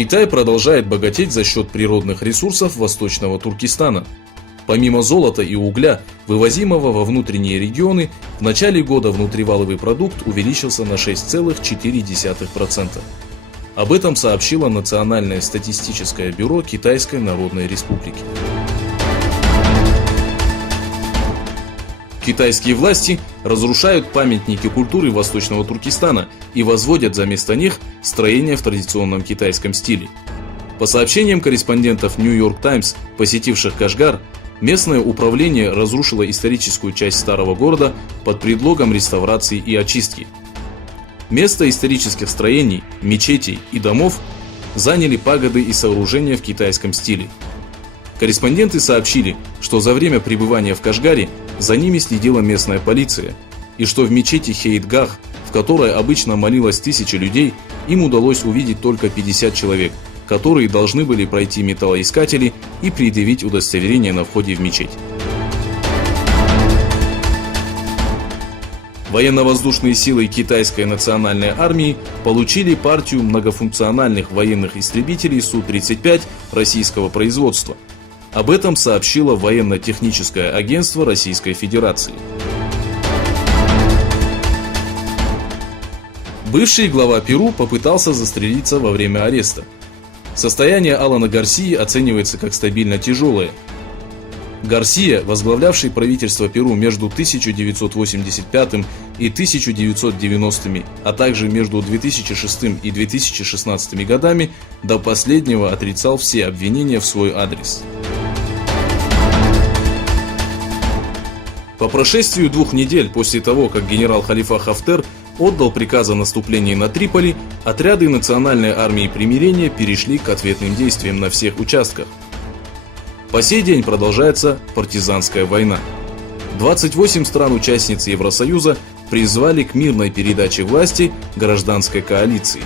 Китай продолжает богатеть за счет природных ресурсов Восточного Туркестана. Помимо золота и угля, вывозимого во внутренние регионы, в начале года внутриваловый продукт увеличился на 6,4%. Об этом сообщило Национальное статистическое бюро Китайской Народной Республики. Китайские власти разрушают памятники культуры Восточного Туркестана и возводят за место них строения в традиционном китайском стиле. По сообщениям корреспондентов New York Times, посетивших Кашгар, местное управление разрушило историческую часть старого города под предлогом реставрации и очистки. Место исторических строений, мечетей и домов заняли пагоды и сооружения в китайском стиле. Корреспонденты сообщили, что за время пребывания в Кашгаре за ними следила местная полиция, и что в мечети Хейтгах, в которой обычно молилось 1000 людей, им удалось увидеть только 50 человек, которые должны были пройти металлоискатели и предъявить удостоверение на входе в мечеть. Военно-воздушные силы Китайской национальной армии получили партию многофункциональных военных истребителей Су-35 российского производства. Об этом сообщило военно-техническое агентство Российской Федерации. Бывший глава Перу попытался застрелиться во время ареста. Состояние Алана Гарсии оценивается как стабильно тяжелое. Гарсия, возглавлявший правительство Перу между 1985 и 1990, а также между 2006 и 2016 годами, до последнего отрицал все обвинения в свой адрес. По прошествию 2 недель после того, как генерал Халифа Хафтер отдал приказ о наступлении на Триполи, отряды Национальной армии примирения перешли к ответным действиям на всех участках. По сей день продолжается партизанская война. 28 стран-участниц Евросоюза призвали к мирной передаче власти гражданской коалиции.